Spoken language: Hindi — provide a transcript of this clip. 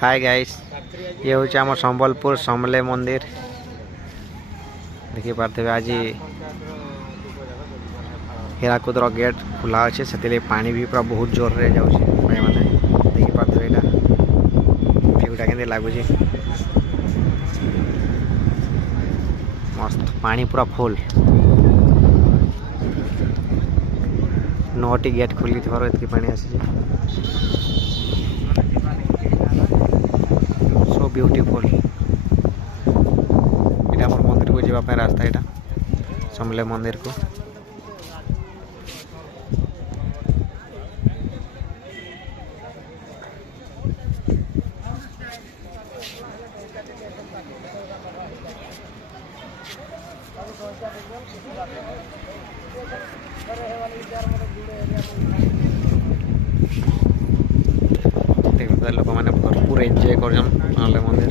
हाय गाइस, ये हूँ आम संबलपुर समले मंदिर। देखी पार्थे आज हीराकुदर गेट खुला अच्छे से पानी भी पूरा बहुत जोर रे जाऊँगी मैंने देखी पार्थे यहाँ भ्यूटा के लगुच मस्त पानी पूरा फुल 9टी गेट खोली थोड़ा इतनी पानी आसी सो ब्यूटीफुल। यहाँ आम मंदिर को जावाई रास्ता यहाँ समले मंदिर को लोक मैंने भरपूर एंजॉय कर मंदिर।